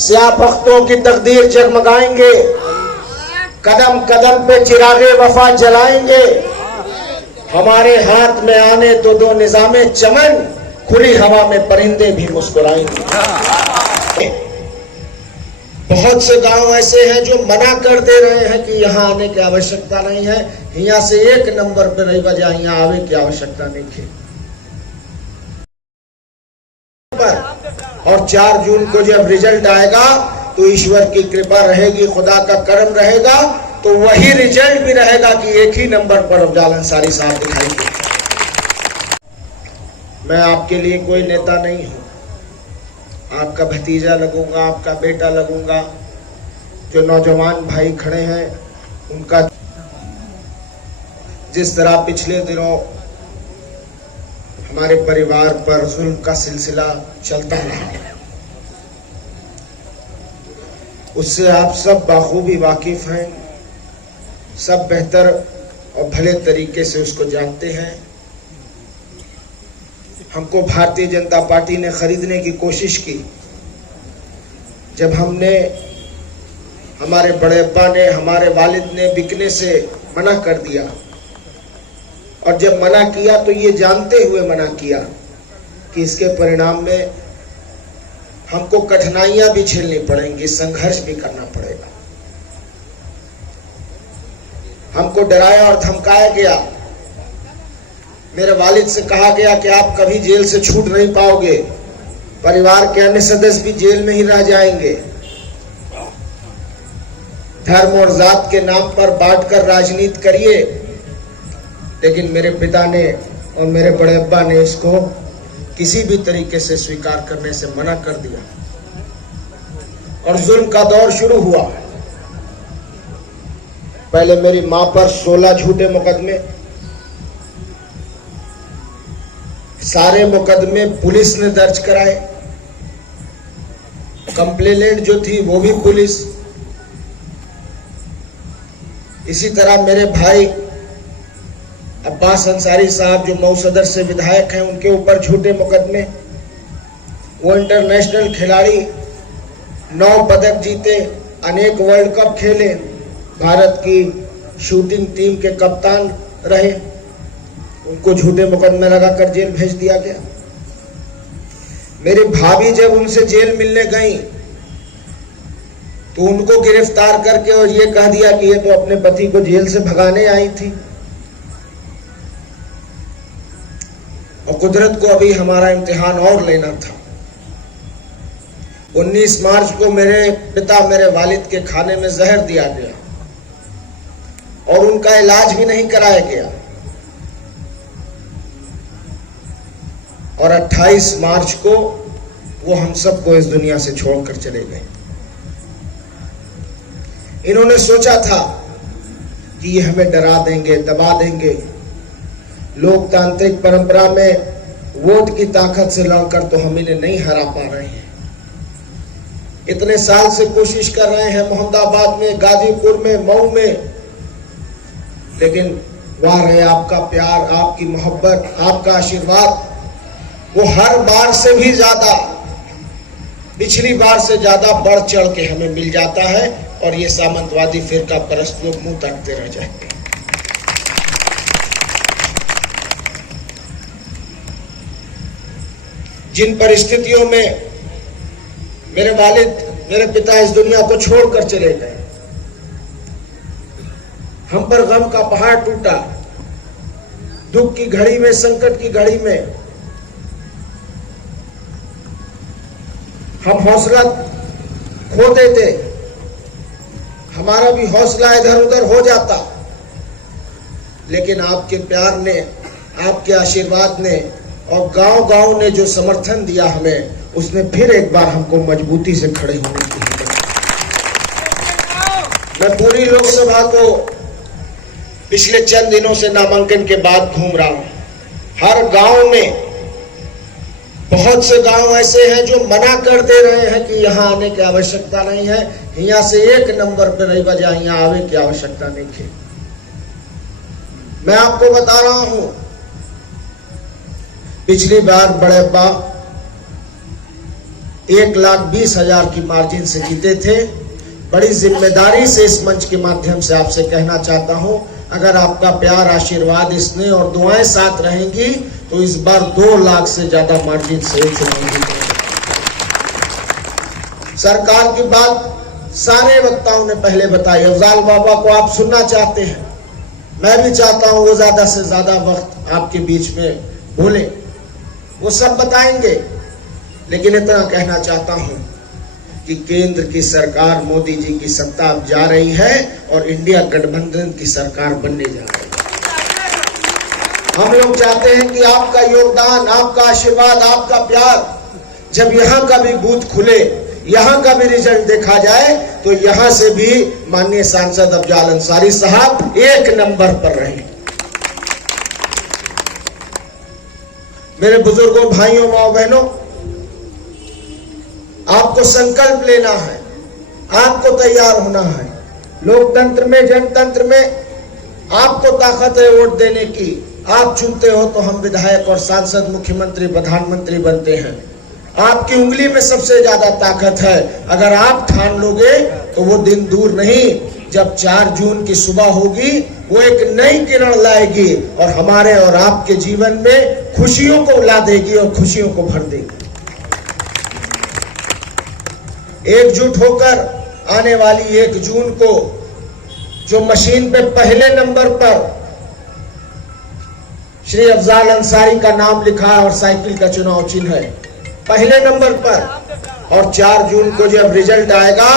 स्याह बख्तों की तकदीर जगमगाएंगे, कदम कदम पे चिरागे वफा जलाएंगे। हमारे हाथ में आने तो दो निजामे चमन, खुली हवा में परिंदे भी मुस्कुराएंगे। बहुत से गांव ऐसे हैं जो मना कर दे रहे हैं कि यहाँ आने की आवश्यकता नहीं है, यहाँ से 1 नंबर पे रही वजह यहाँ आवे की आवश्यकता नहीं थी। और 4 जून को जब रिजल्ट आएगा तो ईश्वर की कृपा रहेगी, खुदा का करम रहेगा, तो वही रिजल्ट भी रहेगा कि 1 ही नंबर पर अफजाल अंसारी साहब दिखाई दे। मैं आपके लिए कोई नेता नहीं हूं, आपका भतीजा लगूंगा, आपका बेटा लगूंगा। जो नौजवान भाई खड़े हैं उनका जिस तरह पिछले दिनों हमारे परिवार पर जुल्म का सिलसिला चलता रहा, उससे आप सब बाखूबी वाकिफ हैं, सब बेहतर और भले तरीके से उसको जानते हैं। हमको भारतीय जनता पार्टी ने खरीदने की कोशिश की। जब हमने, हमारे बड़े अब्बा ने, हमारे वालिद ने बिकने से मना कर दिया, और जब मना किया तो ये जानते हुए मना किया कि इसके परिणाम में हमको कठिनाइयां भी झेलनी पड़ेंगी, संघर्ष भी करना पड़ेगा। हमको डराया और धमकाया गया। मेरे वालिद से कहा गया कि आप कभी जेल से छूट नहीं पाओगे, परिवार के अन्य सदस्य भी जेल में ही रह जाएंगे। धर्म और जात के नाम पर बांटकर राजनीति करिए। लेकिन मेरे पिता ने और मेरे बड़े अब्बा ने इसको किसी भी तरीके से स्वीकार करने से मना कर दिया और जुल्म का दौर शुरू हुआ। पहले मेरी मां पर 16 झूठे मुकदमे, सारे मुकदमे पुलिस ने दर्ज कराए, कंप्लेनेंट जो थी वो भी पुलिस। इसी तरह मेरे भाई अब्बास अंसारी साहब जो मऊ सदर से विधायक हैं, उनके ऊपर झूठे मुकदमे। वो इंटरनेशनल खिलाड़ी, 9 पदक जीते, अनेक वर्ल्ड कप खेले, भारत की शूटिंग टीम के कप्तान रहे, उनको झूठे मुकदमे लगाकर जेल भेज दिया गया। मेरी भाभी जब उनसे जेल मिलने गई तो उनको गिरफ्तार करके और ये कह दिया कि ये तो अपने पति को जेल से भगाने आई थी। और कुदरत को अभी हमारा इम्तिहान और लेना था। 19 मार्च को मेरे पिता, मेरे वालिद के खाने में जहर दिया गया और उनका इलाज भी नहीं कराया गया। और 28 मार्च को वो हम सबको इस दुनिया से छोड़कर चले गए। इन्होंने सोचा था कि ये हमें डरा देंगे, दबा देंगे। लोकतांत्रिक परंपरा में वोट की ताकत से लड़कर तो हम इन्हें नहीं हरा पा रहे हैं। इतने साल से कोशिश कर रहे हैं मोहम्मदाबाद में, गाजीपुर में, मऊ में, लेकिन वाह रहे आपका प्यार, आपकी मोहब्बत, आपका आशीर्वाद, वो हर बार से भी ज्यादा, पिछली बार से ज्यादा बढ़ चढ़ के हमें मिल जाता है। और ये सामंतवादी फिरका परस्त लोग मुंह ताकते रह जाएंगे। जिन परिस्थितियों में मेरे वालिद, मेरे पिता इस दुनिया को छोड़कर चले गए, हम पर गम का पहाड़ टूटा। दुख की घड़ी में, संकट की घड़ी में हम हौसला खो देते, हमारा भी हौसला इधर उधर हो जाता। लेकिन आपके प्यार ने, आपके आशीर्वाद ने और गांव-गांव ने जो समर्थन दिया हमें, उसने फिर एक बार हमको मजबूती से खड़े होने की हिम्मत। मैं पूरी लोकसभा को पिछले चंद दिनों से नामांकन के बाद घूम रहा हूं। हर गांव में बहुत से गांव ऐसे हैं जो मना कर दे रहे हैं कि यहाँ आने की आवश्यकता नहीं है, यहाँ से 1 नंबर पर रही वजह यहाँ आवे की आवश्यकता नहीं थी। मैं आपको बता रहा हूं, पिछली बार बड़े अब्बा 1,20,000 की मार्जिन से जीते थे। बड़ी जिम्मेदारी से इस मंच के माध्यम से आपसे कहना चाहता हूं, अगर आपका प्यार, आशीर्वाद, स्नेह और दुआएं साथ रहेंगी तो इस बार 2 लाख से ज्यादा मार्जिन से चुनाव जीतेंगे। सरकार की बात सारे वक्ताओं ने पहले बताई। अफजाल बाबा को आप सुनना चाहते हैं, मैं भी चाहता हूं वो ज्यादा से ज्यादा वक्त आपके बीच में बोले, वो सब बताएंगे। लेकिन इतना कहना चाहता हूं कि केंद्र की सरकार, मोदी जी की सत्ता अब जा रही है और इंडिया गठबंधन की सरकार बनने जा रही है। हम लोग चाहते हैं कि आपका योगदान, आपका आशीर्वाद, आपका प्यार, जब यहां का भी बूथ खुले, यहां का भी रिजल्ट देखा जाए तो यहां से भी माननीय सांसद अफजाल अंसारी साहब 1 नंबर पर रहे। मेरे बुजुर्गों, भाइयों, माओ बहनों, आपको संकल्प लेना है, आपको तैयार होना है। लोकतंत्र में, जनतंत्र में आपको ताकत है वोट देने की। आप चुनते हो तो हम विधायक और सांसद, मुख्यमंत्री, प्रधानमंत्री बनते हैं। आपकी उंगली में सबसे ज्यादा ताकत है। अगर आप ठान लोगे तो वो दिन दूर नहीं जब 4 जून की सुबह होगी, वो एक नई किरण लाएगी और हमारे और आपके जीवन में खुशियों को ला देगी और खुशियों को भर देगी। एकजुट होकर आने वाली 1 जून को जो मशीन पे पहले नंबर पर श्री अफजाल अंसारी का नाम लिखा है और साइकिल का चुनाव चिन्ह है पहले नंबर पर, और 4 जून को जब रिजल्ट आएगा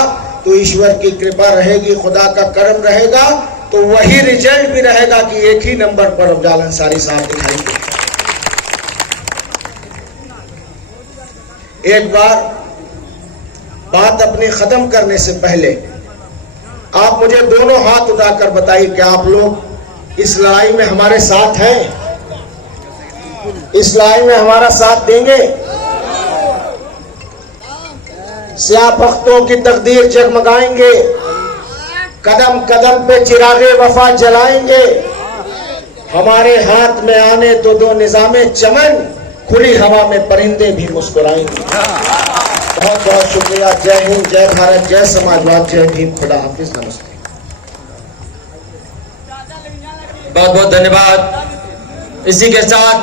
तो ईश्वर की कृपा रहेगी, खुदा का करम रहेगा, तो वही रिजल्ट भी रहेगा कि 1 ही नंबर पर अफजाल अंसारी साहब दिखाई देंगे। एक बार बात अपनी खत्म करने से पहले आप मुझे दोनों हाथ उठाकर बताइए कि आप लोग इस लड़ाई में हमारे साथ हैं, इस लड़ाई में हमारा साथ देंगे। स्याह बख्तों की तकदीर जगमगाएंगे, कदम कदम पे चिरागे वफा जलाएंगे। हमारे हाथ में आने तो दो निजामे चमन, खुली हवा में परिंदे भी मुस्कुराएंगे। बहुत बहुत शुक्रिया। जय हिंद, जय भारत, जय समाजवाद, जय भीम, खुदा हाफिज, नमस्ते। बहुत बहुत धन्यवाद। इसी के साथ